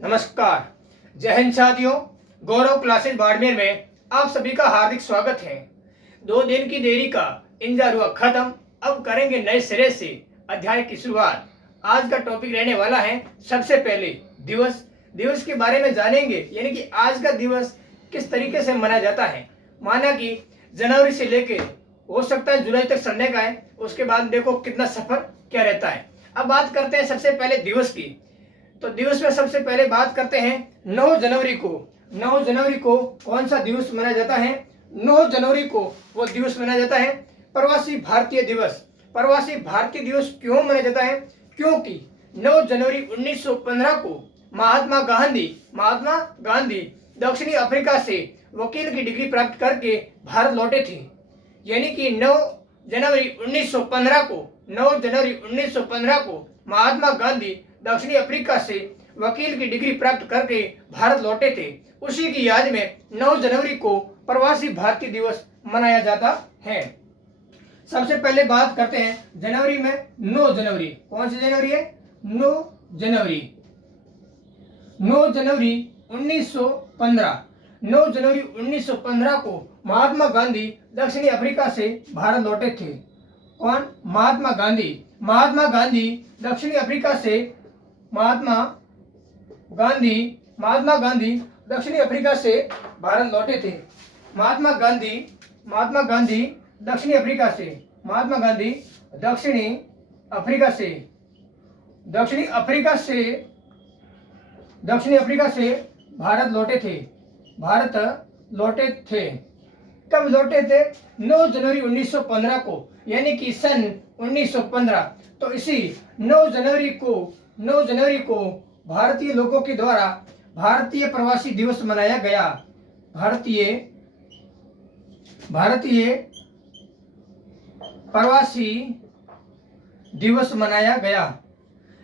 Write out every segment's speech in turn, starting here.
नमस्कार। जय हिंद साथियों। गौरव क्लासेस बाड़मेर में आप सभी का हार्दिक स्वागत है। 2 दिन की देरी का इंतजार हुआ खत्म। अब करेंगे नए सिरे से अध्याय की शुरुआत। आज का टॉपिक रहने वाला है सबसे पहले दिवस के बारे में जानेंगे, यानी कि आज का दिवस किस तरीके से मनाया जाता है। माना कि जनवरी से लेके हो सकता है जुलाई तक चलने का है, उसके बाद देखो कितना सफर क्या रहता है। अब बात करते हैं सबसे पहले दिवस की। तो दिवस में सबसे पहले बात करते हैं 9 जनवरी को। 9 जनवरी को कौन सा दिवस मनाया जाता है? 9 जनवरी को वो दिवस मनाया जाता है प्रवासी भारतीय दिवस। प्रवासी भारतीय दिवस क्यों मनाया जाता है? क्योंकि 9 जनवरी 1915 को महात्मा गांधी दक्षिणी अफ्रीका से वकील की डिग्री प्राप्त करके भारत लौटे थे। यानी कि 9 जनवरी 1915 को महात्मा गांधी दक्षिणी अफ्रीका से वकील की डिग्री प्राप्त करके भारत लौटे थे। उसी की याद में 9 जनवरी को प्रवासी भारतीय दिवस मनाया जाता है। सबसे पहले बात करते हैं जनवरी में 9 जनवरी। कौन सी जनवरी है? 9 जनवरी 1915। 9 जनवरी 1915 को महात्मा गांधी दक्षिणी अफ्रीका से भारत लौटे थे। कौन? महात्मा गांधी दक्षिणी अफ्रीका से महात्मा गांधी दक्षिणी अफ्रीका से भारत लौटे थे। महात्मा गांधी दक्षिणी अफ्रीका से भारत लौटे थे। कब लौटे थे? 9 जनवरी 1915 को, यानी कि सन 1915। तो इसी 9 जनवरी को भारतीय लोगों के द्वारा भारतीय प्रवासी दिवस मनाया गया। भारतीय प्रवासी दिवस मनाया गया।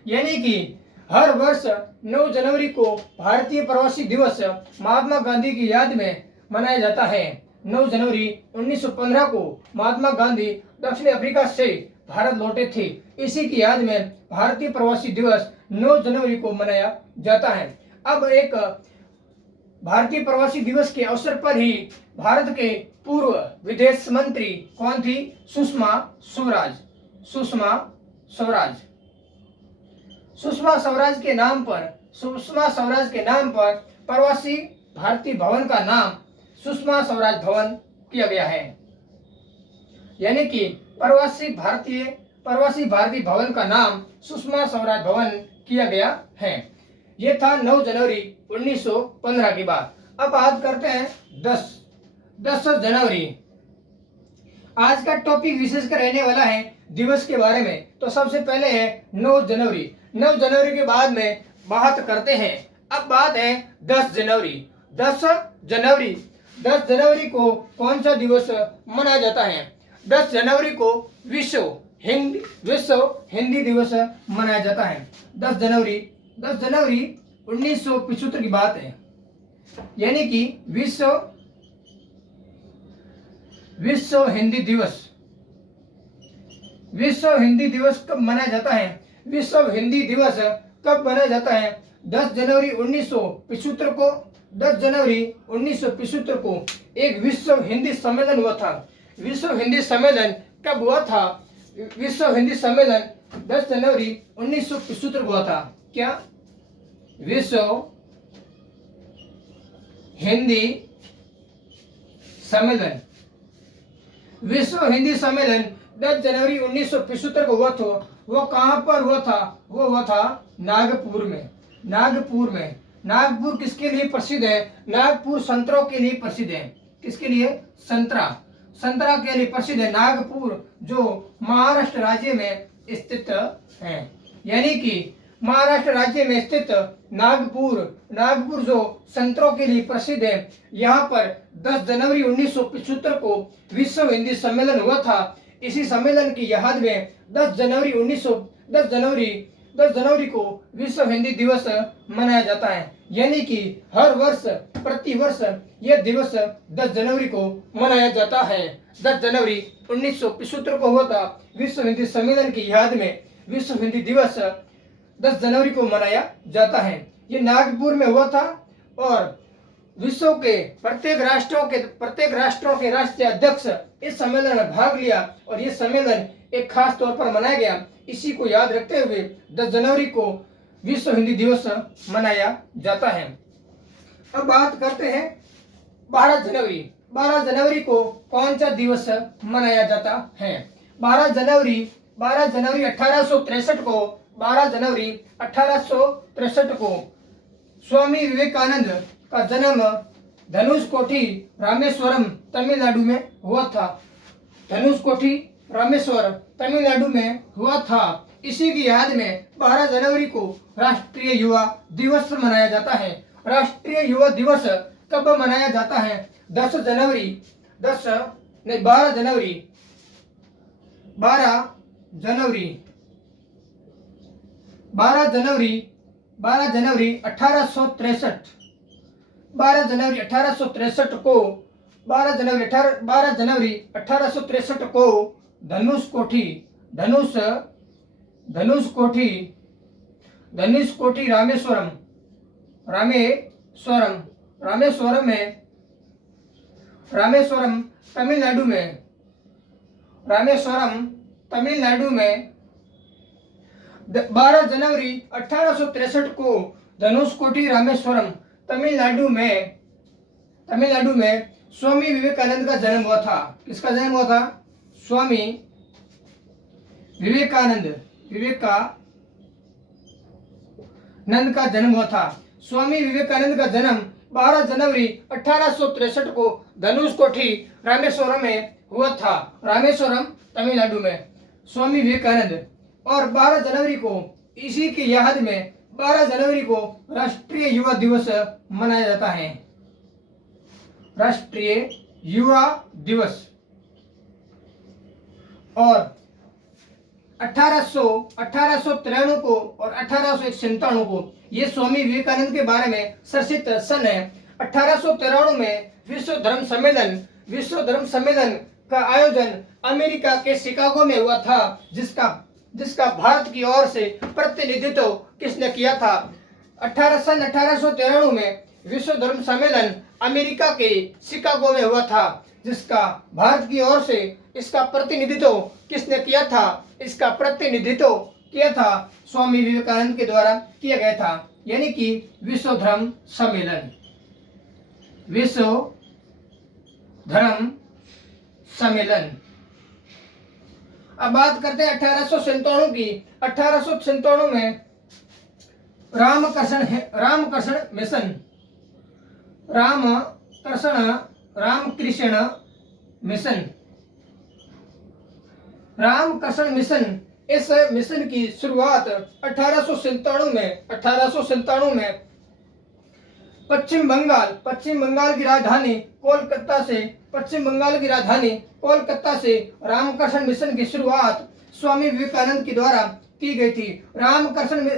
यानी कि हर वर्ष 9 जनवरी को भारतीय प्रवासी दिवस महात्मा गांधी की याद में मनाया जाता है। 9 जनवरी 1915 को महात्मा गांधी दक्षिण अफ्रीका से भारत लौटे थे। इसी की याद में भारतीय प्रवासी दिवस 9 जनवरी को मनाया जाता है। अब एक भारतीय प्रवासी दिवस के अवसर पर ही भारत के पूर्व विदेश मंत्री कौन थी? सुषमा स्वराज के नाम पर प्रवासी भारतीय भवन का नाम सुषमा स्वराज भवन किया गया है। यानी कि प्रवासी भारतीय भवन का नाम सुषमा स्वराज भवन किया गया है। ये था 9 जनवरी 1915 की बात। अब बात करते हैं 10 जनवरी। आज का टॉपिक विशेषकर रहने वाला है दिवस के बारे में। तो सबसे पहले है 9 जनवरी। 9 जनवरी के बाद में बात करते हैं। अब बात है 10 जनवरी। 10 जनवरी को कौन सा दिवस मनाया जाता है? 10 जनवरी को विश्व हिंदी दिवस मनाया जाता है। 10 जनवरी 1975 की बात है। यानी कि विश्व हिंदी दिवस कब मनाया जाता है? विश्व हिंदी दिवस कब मनाया जाता है? 10 जनवरी 1975 को एक विश्व हिंदी सम्मेलन हुआ था। विश्व हिंदी सम्मेलन कब हुआ था? विश्व हिंदी सम्मेलन 10 जनवरी 1975 को हुआ था। क्या? विश्व हिंदी सम्मेलन 10 जनवरी 1975 को हुआ था। वो कहाँ पर हुआ था? वो हुआ था नागपुर में। नागपुर किसके लिए प्रसिद्ध है? नागपुर संतरों के लिए प्रसिद्ध है। किसके लिए? संतरा के लिए प्रसिद्ध है। नागपुर जो महाराष्ट्र राज्य में स्थित है। यानी कि महाराष्ट्र राज्य में स्थित नागपुर जो संतरों के लिए प्रसिद्ध है। यहाँ पर 10 जनवरी 1975 को विश्व हिंदी सम्मेलन हुआ था। इसी सम्मेलन की याद में 10 जनवरी को विश्व हिंदी दिवस मनाया जाता है। यानी कि हर वर्ष प्रति वर्ष यह दिवस 10 जनवरी को मनाया जाता है। 10 जनवरी 1975 को हुआ था विश्व हिंदी सम्मेलन की याद में विश्व हिंदी दिवस 10 जनवरी को मनाया जाता है। ये नागपुर में हुआ था और विश्व के प्रत्येक राष्ट्रों के राष्ट्रीय अध्यक्ष इस सम्मेलन में भाग लिया और ये सम्मेलन एक खास तौर पर मनाया गया। इसी को याद रखते हुए 10 जनवरी को विश्व हिंदी दिवस मनाया जाता है। अब बात करते हैं 12 जनवरी। 12 जनवरी को कौन सा दिवस मनाया जाता है? 12 जनवरी 1863 को 12 जनवरी 1863 को स्वामी विवेकानंद का जन्म धनुषकोटी रामेश्वरम तमिलनाडु में हुआ था। धनुषकोटी रामेश्वर तमिलनाडु में हुआ था। इसी की याद में 12 जनवरी को राष्ट्रीय युवा दिवस मनाया जाता है। राष्ट्रीय युवा दिवस कब मनाया जाता है? 12 जनवरी 1863 12 जनवरी 1863 को 12 जनवरी 1863 को धनुषकोटी रामेश्वरम तमिलनाडु में 12 जनवरी 1863 को धनुषकोटी रामेश्वरम तमिलनाडु में स्वामी विवेकानंद का जन्म हुआ था। किसका जन्म हुआ था? स्वामी विवेकानंद का जन्म हुआ था। स्वामी विवेकानंद का जन्म 12 जनवरी 1863 को धनुषकोटी रामेश्वरम में हुआ था। रामेश्वरम तमिलनाडु में स्वामी विवेकानंद। और 12 जनवरी को इसी की याद में 12 जनवरी को राष्ट्रीय युवा दिवस मनाया जाता है। राष्ट्रीय युवा दिवस। और 1893 को और 1897 को ये स्वामी विवेकानंद के बारे में चर्चित सन है। 1893 में विश्व धर्म सम्मेलन का आयोजन अमेरिका के शिकागो में हुआ था, जिसका भारत की ओर से प्रतिनिधित्व किसने किया था? 1893 में विश्व धर्म सम्मेलन अमेरिका के शिकागो में हुआ था, जिसका भारत की ओर से इसका प्रतिनिधित्व किसने किया था? इसका प्रतिनिधित्व किया था स्वामी विवेकानंद के द्वारा किया गया था, यानी कि विश्व धर्म सम्मेलन। अब बात करते हैं 1897 की। 1897 में रामकृष्ण मिशन। इस मिशन की शुरुआत 1897 में पश्चिम बंगाल की राजधानी कोलकाता से रामकृष्ण मिशन की शुरुआत स्वामी विवेकानंद के द्वारा की गई थी। रामकृष्ण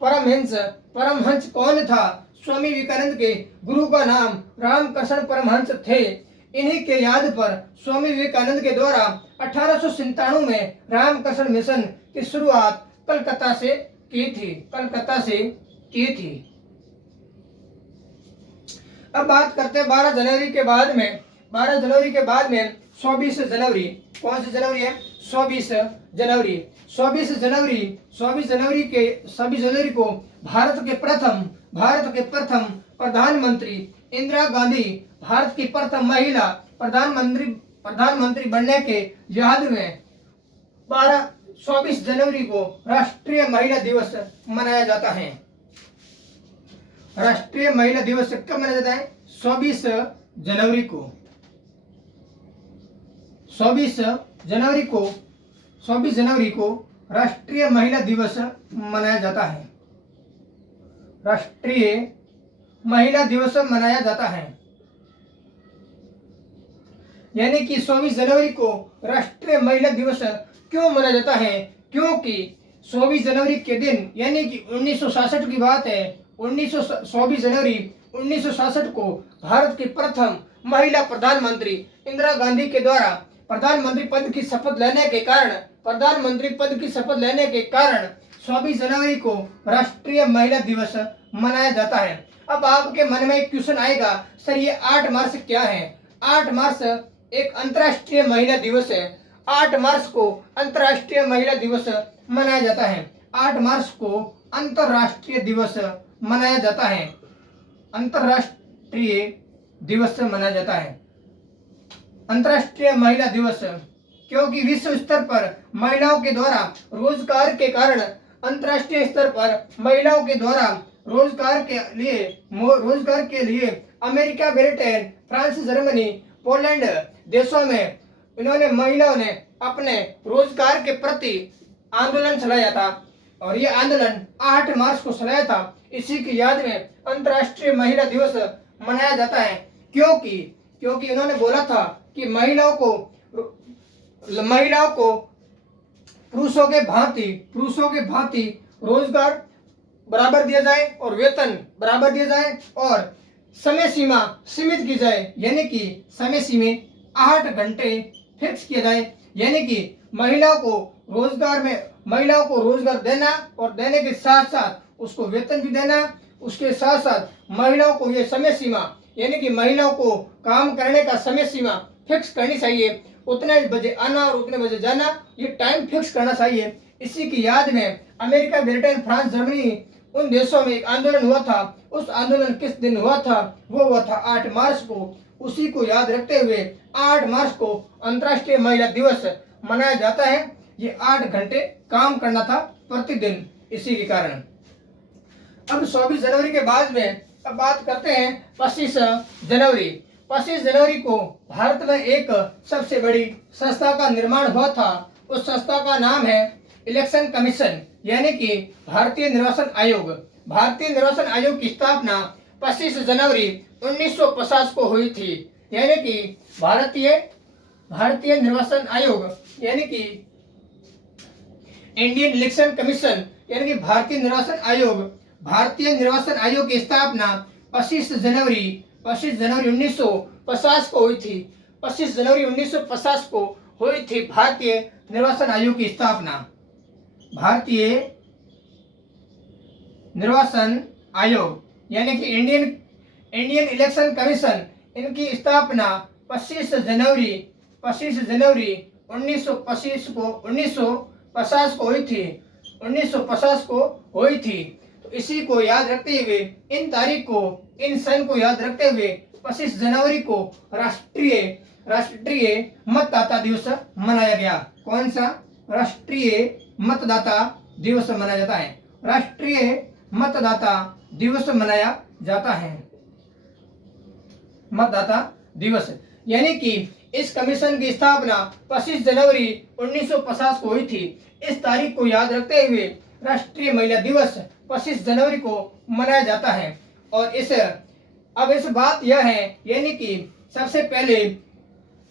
परमहंस कौन था? स्वामी विवेकानंद के गुरु का नाम रामकृष्ण परमहंस थे। इन्हीं के याद पर स्वामी विवेकानंद के द्वारा 1897 में रामकृष्ण मिशन की शुरुआत कलकत्ता से की थी। अब बात करते हैं 12 जनवरी के बाद में 24 जनवरी। कौन सी जनवरी है? 24 जनवरी को भारत के प्रथम प्रधानमंत्री इंदिरा गांधी भारत की प्रथम महिला प्रधानमंत्री बनने के याद में 24 जनवरी को राष्ट्रीय महिला दिवस मनाया जाता है। राष्ट्रीय महिला दिवस कब मनाया जाता है? 24 जनवरी को 24 जनवरी को राष्ट्रीय महिला दिवस मनाया जाता है। राष्ट्रीय महिला दिवस मनाया जाता है, यानी कि 24 जनवरी को राष्ट्रीय महिला दिवस क्यों मनाया जाता है? क्योंकि 24 जनवरी के दिन, यानी कि 1966 की बात है, 24 जनवरी 1966 को भारत की प्रथम महिला प्रधानमंत्री इंदिरा गांधी के द्वारा प्रधानमंत्री पद की शपथ लेने के कारण 24 जनवरी को राष्ट्रीय महिला दिवस मनाया जाता है। अब आपके मन में एक क्वेश्चन आएगा, सर ये 8 मार्च क्या है? 8 मार्च एक अंतर्राष्ट्रीय महिला दिवस है। 8 मार्च को अंतर्राष्ट्रीय महिला दिवस मनाया जाता है। 8 मार्च को अंतर्राष्ट्रीय दिवस मनाया जाता है। अंतर्राष्ट्रीय दिवस मनाया जाता है अंतर्राष्ट्रीय महिला दिवस, क्योंकि विश्व स्तर पर महिलाओं के द्वारा रोजगार के कारण अंतर्राष्ट्रीय स्तर पर महिलाओं के द्वारा रोजगार के लिए America, Britain, France, Germany, Poland देशों में इन्होंने महिलाओं ने अपने रोजगार के प्रति आंदोलन चलाया था और ये आंदोलन 8 मार्च को चलाया था। इसी की याद में अंतर्राष्ट्रीय महिला दिवस मनाया जाता है, क्योंकि इन्होंने बोला था कि महिलाओं को पुरुषों के भांति रोजगार बराबर दिया जाए और वेतन बराबर दिया जाए और समय सीमा सीमित की जाए, यानी कि समय सीमा 8 घंटे फिक्स किया जाए, यानी कि महिलाओं को रोजगार देना और देने के साथ साथ उसको वेतन भी देना। उसके साथ साथ महिलाओं को ये समय सीमा, यानी कि महिलाओं को काम करने का समय सीमा फिक्स करनी चाहिए। उतने बजे आना और उतने बजे जाना, ये टाइम फिक्स करना चाहिए। इसी की याद में अमेरिका, ब्रिटेन, फ्रांस, जर्मनी उन देशों में एक आंदोलन हुआ था। उस आंदोलन किस दिन हुआ था? वो हुआ था 8 मार्च को। उसी को याद रखते हुए 8 मार्च को अंतर्राष्ट्रीय महिला दिवस मनाया जाता है। ये 8 घंटे काम करना था प्रतिदिन, इसी के कारण। अब 24 जनवरी के बाद में अब बात करते हैं 25 जनवरी। 25 जनवरी को भारत में एक सबसे बड़ी संस्था का निर्माण हुआ था। उस संस्था का नाम है इलेक्शन कमीशन, यानी कि भारतीय निर्वाचन आयोग। भारतीय निर्वाचन आयोग की स्थापना 25 जनवरी 1950 को हुई थी, यानी कि भारतीय निर्वाचन आयोग, यानी कि इंडियन इलेक्शन कमीशन, यानी कि भारतीय निर्वाचन आयोग की स्थापना 25 जनवरी 1950 को हुई थी। 25 जनवरी 1950 को हुई थी भारतीय निर्वाचन आयोग की स्थापना। भारतीय निर्वाचन आयोग, यानी कि इंडियन इलेक्शन कमीशन, इनकी स्थापना 25 जनवरी 1950 को हुई थी। 1950 को हुई थी। तो इसी को याद रखते हुए, इन सन को याद रखते हुए 25 जनवरी को राष्ट्रीय मतदाता दिवस मनाया गया। कौन सा? राष्ट्रीय मतदाता दिवस मनाया जाता है। राष्ट्रीय मतदाता दिवस मनाया जाता है। मतदाता दिवस, यानी कि इस कमीशन की स्थापना 25 जनवरी 1950 को हुई थी। इस तारीख को याद रखते हुए राष्ट्रीय महिला दिवस 25 जनवरी को मनाया जाता है। और इस बात यह है, यानी कि सबसे पहले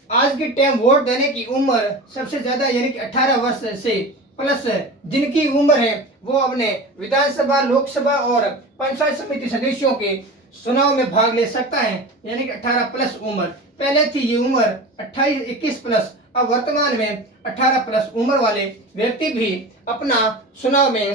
आज के टाइम वोट देने की उम्र सबसे ज्यादा, यानी कि 18 वर्ष से प्लस जिनकी उम्र है वो अपने विधानसभा, लोकसभा और पंचायत समिति सदस्यों के चुनाव में भाग ले सकता है, यानी कि 18 प्लस उम्र। पहले थी ये उम्र 21 प्लस, अब वर्तमान में 18 प्लस उम्र वाले व्यक्ति भी अपना चुनाव में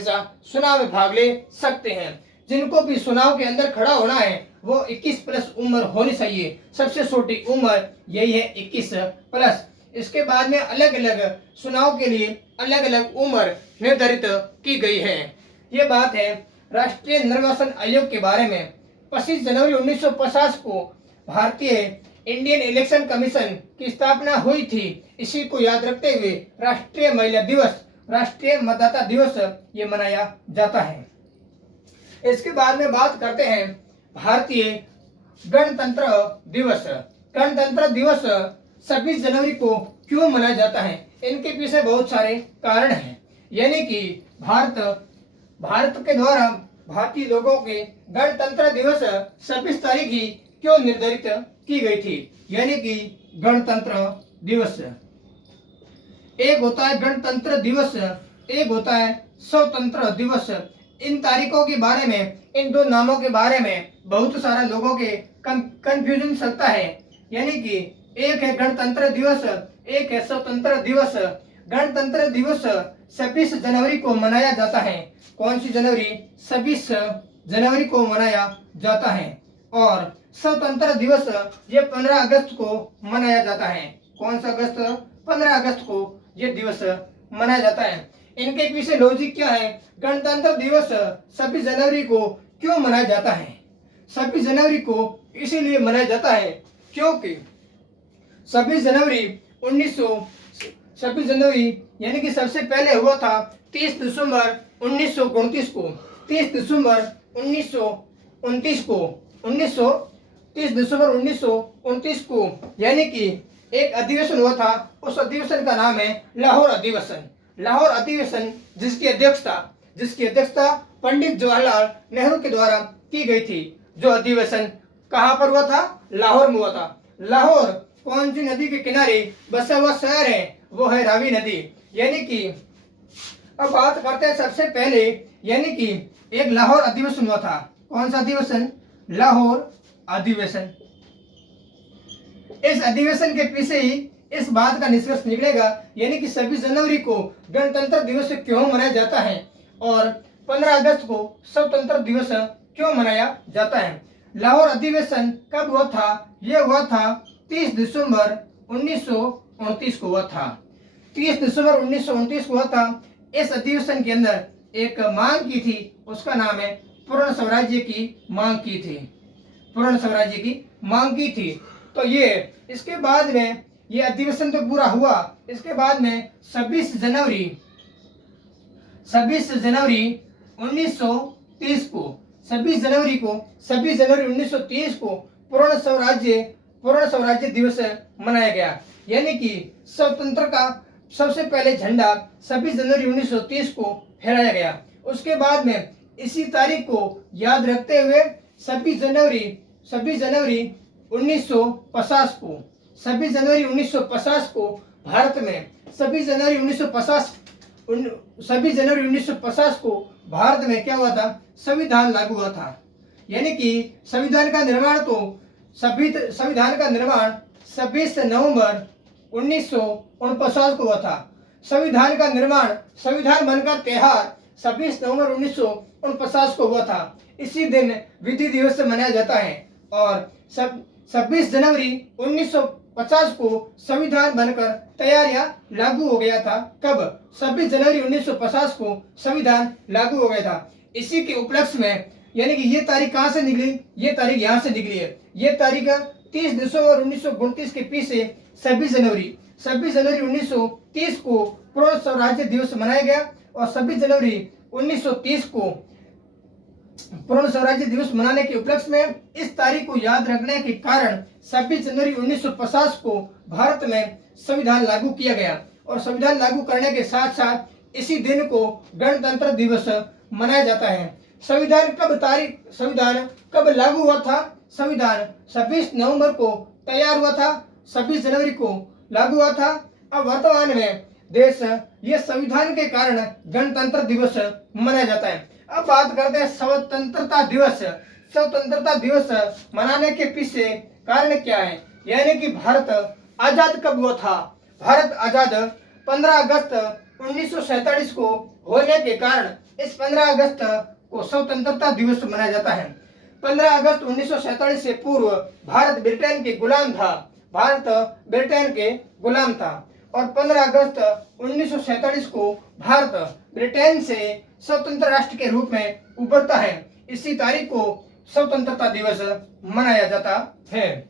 भाग ले सकते हैं। जिनको भी चुनाव के अंदर खड़ा होना है वो 21 प्लस उम्र होनी चाहिए। सबसे छोटी उम्र यही है 21 प्लस। इसके बाद में अलग अलग चुनाव के लिए अलग अलग उम्र निर्धारित की गई है। ये बात है राष्ट्रीय निर्वाचन आयोग के बारे में। 25 जनवरी 1950 को भारतीय इंडियन इलेक्शन कमीशन की स्थापना हुई थी। इसी को याद रखते हुए राष्ट्रीय महिला दिवस, राष्ट्रीय मतदाता दिवस ये मनाया जाता है। इसके बाद में बात करते हैं भारतीय गणतंत्र दिवस। गणतंत्र दिवस 26 जनवरी को क्यों मनाया जाता है? इनके पीछे बहुत सारे कारण हैं। यानी कि भारत के द्वारा भारतीय लोगों के गणतंत्र दिवस 26 तारीख ही क्यों निर्धारित की गई थी? यानी कि गणतंत्र दिवस, एक होता है गणतंत्र दिवस, एक होता है स्वतंत्र दिवस। इन तारीखों के बारे में, इन दो नामों के बारे में बहुत सारा लोगों के कंफ्यूजन चलता है। यानी कि एक है गणतंत्र दिवस, एक है स्वतंत्र दिवस। गणतंत्र दिवस 26 जनवरी को मनाया जाता है। कौन सी जनवरी? 26 जनवरी को मनाया जाता है। और स्वतंत्र दिवस ये 15 अगस्त को मनाया जाता है। कौन सा अगस्त? 15 अगस्त को ये दिवस मनाया जाता है। इनके पीछे लॉजिक क्या है? गणतंत्र दिवस 26 जनवरी को क्यों मनाया जाता है? 26 जनवरी को इसीलिए मनाया जाता है क्योंकि 26 जनवरी यानी कि सबसे पहले हुआ था 30 दिसंबर 1929 को। 30 दिसंबर 1929 को 30 दिसंबर 1929 को यानी कि एक अधिवेशन हुआ था। उस अधिवेशन का नाम है लाहौर अधिवेशन। लाहौर अधिवेशन जिसकी अध्यक्षता पंडित जवाहरलाल नेहरू के द्वारा की गई थी। जो अधिवेशन कहाँ पर हुआ था? लाहौर में हुआ था। लाहौर कौन सी नदी के किनारे बसा हुआ शहर है? वो है रावी नदी। यानी कि अब बात करते हैं सबसे पहले, यानी कि एक लाहौर अधिवेशन हुआ था। कौन सा अधिवेशन? लाहौर अधिवेशन। इस अधिवेशन के पीछे ही इस बात का निष्कर्ष निकलेगा, यानी कि 26 जनवरी को गणतंत्र दिवस क्यों मनाया जाता है और 15 अगस्त को स्वतंत्र दिवस क्यों मनाया जाता है। लाहौर अधिवेशन कब हुआ था? यह हुआ था 30 दिसंबर 1929 को हुआ था। 30 दिसंबर 1929 को हुआ था। इस अधिवेशन के अंदर एक मांग की थी, उसका नाम है पूर्ण स्वराज्य की मांग की थी। पूर्ण स्वराज्य की मांग की थी। तो ये इसके बाद में ये अधिवेशन तो पूरा हुआ। इसके बाद में 26 जनवरी 1930 को 26 जनवरी 1930 को पूर्ण स्वराज्य दिवस मनाया गया। यानी कि स्वतंत्र का सबसे पहले झंडा 26 जनवरी 1930 को फहराया गया। उसके बाद में इसी तारीख को याद रखते हुए 26 जनवरी 1950 को 26 जनवरी 1950 को भारत में 26 जनवरी 1950 को भारत में क्या हुआ था? संविधान लागू हुआ था। यानी कि संविधान का निर्माण 26 नवंबर 1949 को हुआ था। संविधान बनकर त्योहार 26 नवंबर 1949 को हुआ था। इसी दिन विधि दिवस मनाया जाता है। और 26 जनवरी 1950 को संविधान बनकर तैयारियां लागू हो गया था। कब? 26 जनवरी 1950 को संविधान लागू हो गया था। इसी के उपलक्ष्य में, यानी कि ये तारीख कहाँ से निकली? ये तारीख यहाँ से निकली है। ये तारीख 30 दिसंबर 1929 के पीछे 26 जनवरी 1930 को पूर्ण स्वराज्य दिवस मनाया गया। और 26 जनवरी 1930 को पूर्ण स्वराज्य दिवस मनाने के उपलक्ष्य में इस तारीख को याद रखने के कारण 26 जनवरी 1950 को भारत में संविधान लागू किया गया। और संविधान लागू करने के साथ साथ इसी दिन को गणतंत्र दिवस मनाया जाता है। संविधान कब लागू हुआ था? संविधान 26 नवंबर को तैयार हुआ था, 26 जनवरी को लागू हुआ था। अब वर्तमान में देश ये संविधान के कारण गणतंत्र दिवस मनाया जाता है। अब बात करते हैं स्वतंत्रता दिवस मनाने के पीछे कारण क्या है? यानी कि भारत आजाद कब हुआ था? भारत आजाद 15 अगस्त 1947 को होने के कारण इस 15 अगस्त को स्वतंत्रता दिवस मनाया जाता है। 15 अगस्त 1947 से पूर्व भारत ब्रिटेन के गुलाम था और 15 अगस्त 1947 को भारत ब्रिटेन से स्वतंत्र राष्ट्र के रूप में उभरता है। इसी तारीख को स्वतंत्रता दिवस मनाया जाता है।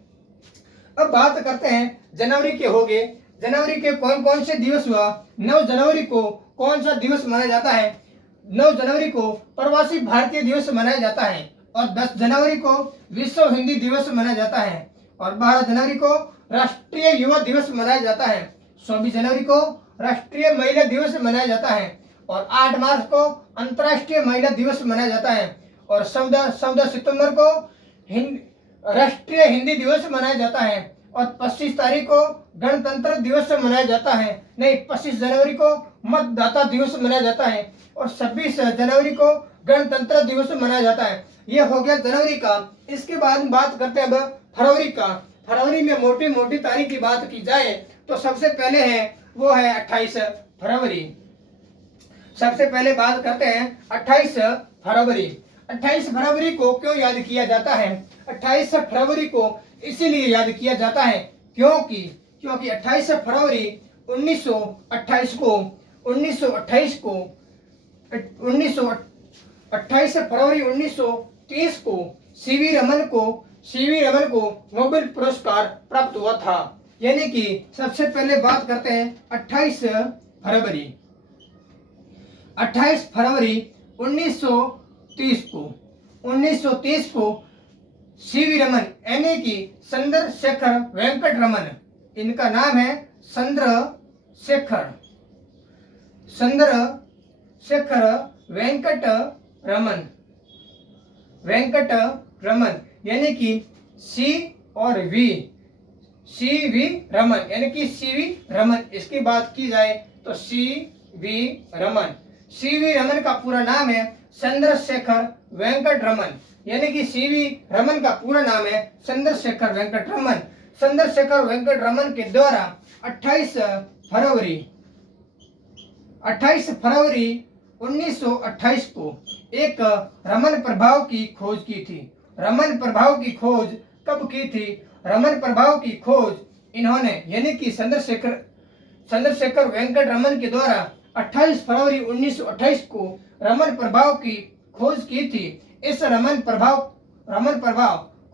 अब बात करते हैं जनवरी के हो गए। जनवरी के कौन कौन से दिवस हुआ? 9 जनवरी को कौन सा दिवस मनाया जाता है? 9 जनवरी को प्रवासी भारतीय दिवस मनाया जाता है। और 10 जनवरी को विश्व हिंदी दिवस मनाया जाता है। और 12 जनवरी को राष्ट्रीय युवा दिवस मनाया जाता है। 24 जनवरी को राष्ट्रीय महिला दिवस मनाया जाता है। और 8 मार्च को अंतर्राष्ट्रीय महिला दिवस मनाया जाता है। और 14 सितंबर को राष्ट्रीय हिंदी दिवस मनाया जाता है। और 25 तारीख को गणतंत्र दिवस मनाया जाता है। 25 जनवरी को मतदाता दिवस मनाया जाता है। और 26 जनवरी को गणतंत्र दिवस मनाया जाता है। यह हो गया जनवरी का। इसके बाद बात करते हैं अब फरवरी का। फरवरी में मोटी मोटी तारीख की बात की जाए तो सबसे पहले है वो है 28 फरवरी। सबसे पहले बात करते हैं 28 फरवरी। 28 फरवरी को क्यों याद किया जाता है? 28 फरवरी को इसीलिए याद किया जाता है क्योंकि 28 फरवरी 1928 को 28 फरवरी 1930 को सीवी रमन को नोबेल पुरस्कार प्राप्त हुआ था। यानी कि सबसे पहले बात करते हैं 28 फरवरी 1930 को सीवी रमन यानी कि चंद्रशेखर वेंकट रमन, इनका नाम है चंद्रशेखर वेंकट रमन यानी कि सी वी रमन यानी कि सीवी रमन। इसकी बात की जाए तो सीवी रमन का पूरा नाम है चंद्रशेखर वेंकट रमन, यानी कि सीवी रमन का पूरा नाम है चंद्रशेखर वेंकट रमन। चंद्रशेखर वेंकट रमन के द्वारा 28 फरवरी 1928 को एक रमन प्रभाव की खोज की थी। रमन प्रभाव की खोज कब की थी? रमन प्रभाव की खोज इन्होंने यानी कि चंद्रशेखर वेंकट रमन के द्वारा 28 फरवरी 1928 को रमन प्रभाव की खोज की थी। इस रमन प्रभाव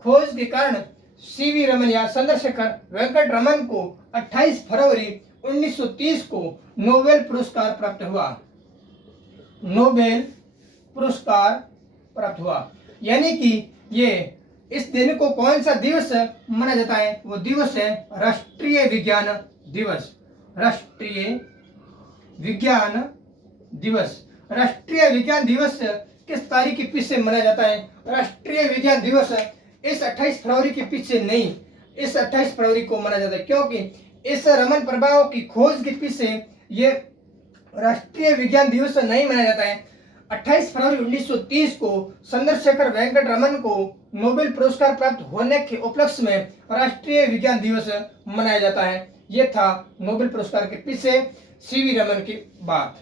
खोज के कारण सीवी रमन या चंद्रशेखर वेंकट रमन को 28 फरवरी 1930 को नोबेल पुरस्कार प्राप्त हुआ। यानी कि ये इस दिन को कौन सा दिवस माना जाता है? वो दिवस है राष्ट्रीय विज्ञान दिवस। राष्ट्रीय विज्ञान दिवस किस तारीख के पीछे मनाया जाता है? राष्ट्रीय विज्ञान दिवस इस 28 फरवरी के पीछे नहीं, इस 28 फरवरी को मनाया जाता है क्योंकि इस रमन प्रभाव की खोज के पीछे ये राष्ट्रीय विज्ञान दिवस नहीं मनाया जाता है। 28 फरवरी 1930 को चंद्रशेखर वेंकट रमन को नोबेल पुरस्कार प्राप्त होने के उपलक्ष्य में राष्ट्रीय विज्ञान दिवस मनाया जाता है। ये था नोबेल पुरस्कार के पीछे सीवी रमन की बात।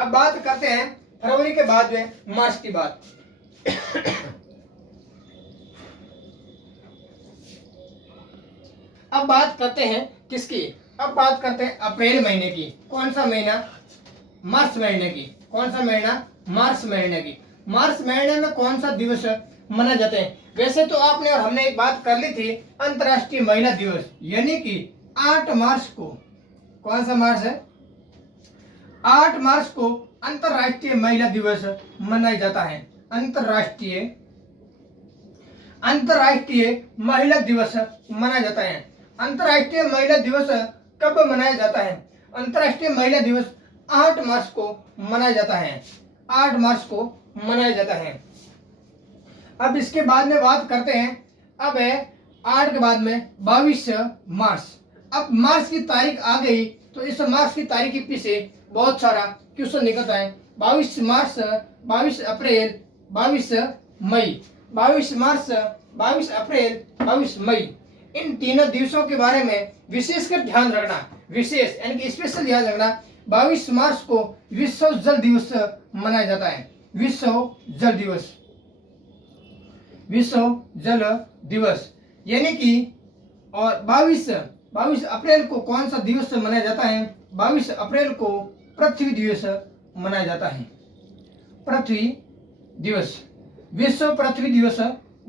अब बात करते हैं फरवरी के बाद में मार्च की बात। अब बात करते हैं किसकी? अब बात करते हैं अप्रैल महीने की। कौन सा महीना? मार्च महीने की। कौन सा महीना? मार्च महीने की। मार्च महीने में कौन सा दिवस मनाए जाते हैं? वैसे तो आपने और हमने एक बात कर ली थी अंतर्राष्ट्रीय महिला दिवस, यानी कि 8 मार्च को। कौन सा मार्च है? 8 मार्च को अंतर्राष्ट्रीय महिला दिवस मनाया जाता है। अंतर्राष्ट्रीय महिला दिवस मनाया जाता है। अंतर्राष्ट्रीय महिला दिवस कब मनाया जाता है? अंतर्राष्ट्रीय महिला दिवस 8 मार्च को मनाया जाता है। 8 मार्च को मनाया जाता है। अब इसके बाद में बात करते हैं, अब है 8 के बाद में 22 मार्च। अब मार्च की तारीख आ गई तो इस मार्च की तारीख के पीछे बहुत सारा क्वेश्चन निकलता है। 22 मार्च, 22 अप्रैल, 22 मई, 22 मार्च, 22 अप्रैल, 22 मई, इन तीनों दिवसों के बारे में विशेषकर ध्यान रखना, विशेष यानी कि स्पेशल ध्यान रखना। 22 मार्च को विश्व जल दिवस मनाया जाता है। विश्व जल दिवस यानी कि, और 22 अप्रैल को कौन सा दिवस मनाया जाता है? 22 अप्रैल को पृथ्वी दिवस मनाया जाता है। पृथ्वी दिवस, विश्व पृथ्वी दिवस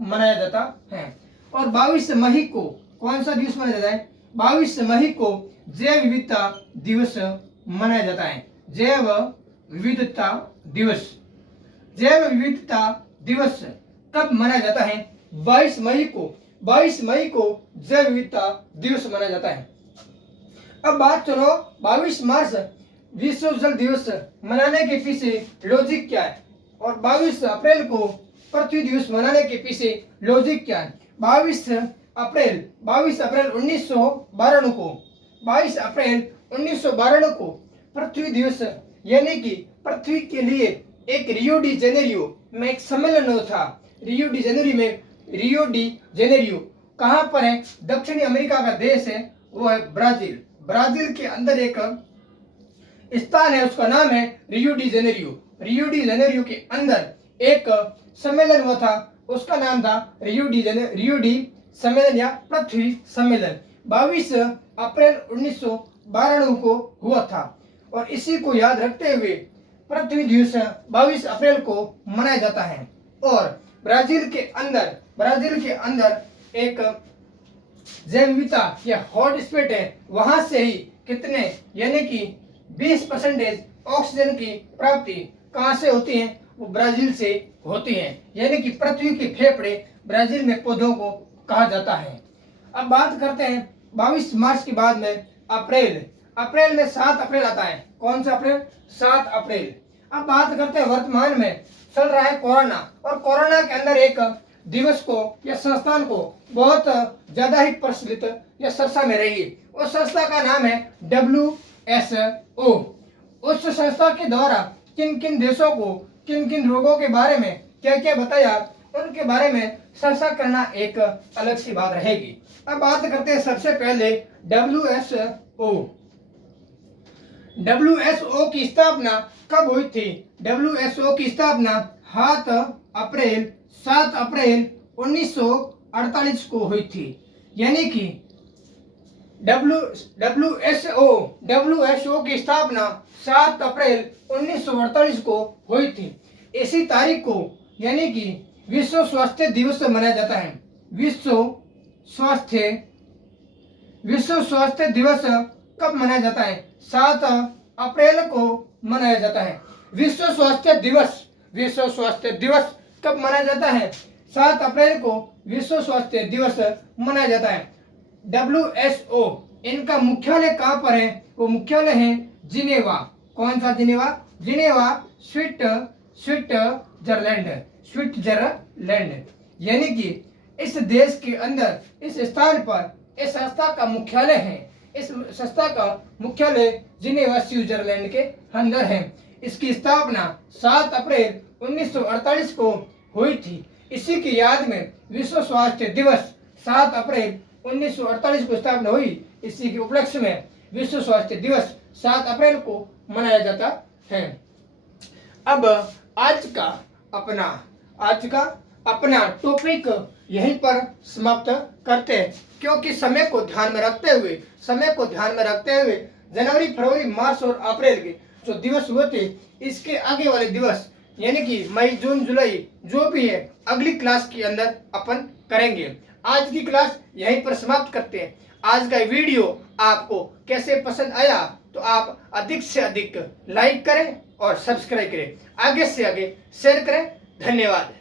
मनाया जाता है। और 22 मई को कौन सा दिवस मनाया जाता है? 22 मई को जैव विविधता दिवस मनाया जाता है। जैव विविधता दिवस कब मनाया जाता है? 22 मई को। 22 मई को जैव विविधता दिवस मनाया जाता है। अब बात सुनो, 22 मार्च विश्व जल दिवस मनाने के पीछे लॉजिक क्या है, और 22 अप्रैल को पृथ्वी दिवस मनाने के पीछे लॉजिक क्या है? 22 अप्रैल 1992 को, 22 अप्रैल 1992 को पृथ्वी दिवस यानी कि पृथ्वी के लिए एक रियो डी जेनेरियो में एक सम्मेलन हुआ था। रियो डी जेनेरियो कहाँ पर है? दक्षिणी अमेरिका का देश है, वो है ब्राजील। ब्राजील के अंदर एक स्थान है उसका नाम है Rio de Janeiro. Rio de Janeiro के अंदर एक सम्मेलन हुआ था, उसका नाम था रियो डी सम्मेलन या पृथ्वी सम्मेलन। 22 अप्रैल 1992 को हुआ था और इसी को याद रखते हुए पृथ्वी दिवस 22 अप्रैल को मनाया जाता है। और ब्राजील के अंदर एक जैव विविधता या हॉटस्पॉट है, वहां से ही कितने यानी कि 20% ऑक्सीजन की प्राप्ति कहां से होती है, वो ब्राजील से होती है। यानी कि पृथ्वी के फेफड़े ब्राजील में पौधों को कहा जाता है। अब बात करते हैं 22 मार्च के बाद में अप्रैल में 7 अप्रैल आता है। कौन सा अप्रैल? 7 अप्रैल। अब बात करते हैं वर्तमान में चल रहा है कोरोना, और कोरोना के अंदर एक दिवस को या संस्थान को बहुत ज्यादा ही प्रचलित या चर्चा में रही। उस संस्था का नाम है WHO। उस संस्था के द्वारा किन किन देशों को किन किन रोगों के बारे में क्या क्या बताया, उनके बारे में चर्चा करना एक अलग सी बात रहेगी। अब बात करते हैं सबसे पहले WHO की स्थापना कब हुई थी? WHO की स्थापना 7 अप्रैल 1948 को हुई थी। यानी कि WHO की स्थापना 7 अप्रैल 1948 को हुई थी। इसी तारीख को यानी कि विश्व स्वास्थ्य दिवस मनाया जाता है। विश्व स्वास्थ्य दिवस कब मनाया जाता है? 7 अप्रैल को मनाया जाता है। विश्व स्वास्थ्य दिवस कब मनाया जाता है? 7 अप्रैल को विश्व स्वास्थ्य दिवस मनाया जाता है। WHO इनका मुख्यालय कहाँ पर है? वो मुख्यालय है जिनेवा। कौन सा जिनेवा? Geneva Switzerland. यानी कि इस देश के अंदर इस स्थान पर इस संस्था का मुख्यालय है। इस संस्था का मुख्यालय जिनेवा स्विट्जरलैंड के अंदर है। इसकी स्थापना 7 अप्रैल 1948 को हुई थी। इसी की याद में विश्व स्वास्थ्य दिवस 7 अप्रैल 1948 को स्थापना हुई। इसी के उपलक्ष्य में विश्व स्वास्थ्य दिवस 7 अप्रैल को मनाया जाता है। अब आज का अपना टॉपिक यहीं पर समाप्त करते हैं, क्योंकि समय को ध्यान में रखते हुए जनवरी, फरवरी, मार्च और अप्रैल के जो दिवस हुए थे, इसके आगे वाले दिवस यानी कि मई, जून, जुलाई जो भी है अगली क्लास के अंदर अपन करेंगे। आज की क्लास यहीं पर समाप्त करते हैं। आज का वीडियो आपको कैसे पसंद आया तो आप अधिक से अधिक लाइक करें और सब्सक्राइब करें, आगे से आगे शेयर करें। धन्यवाद।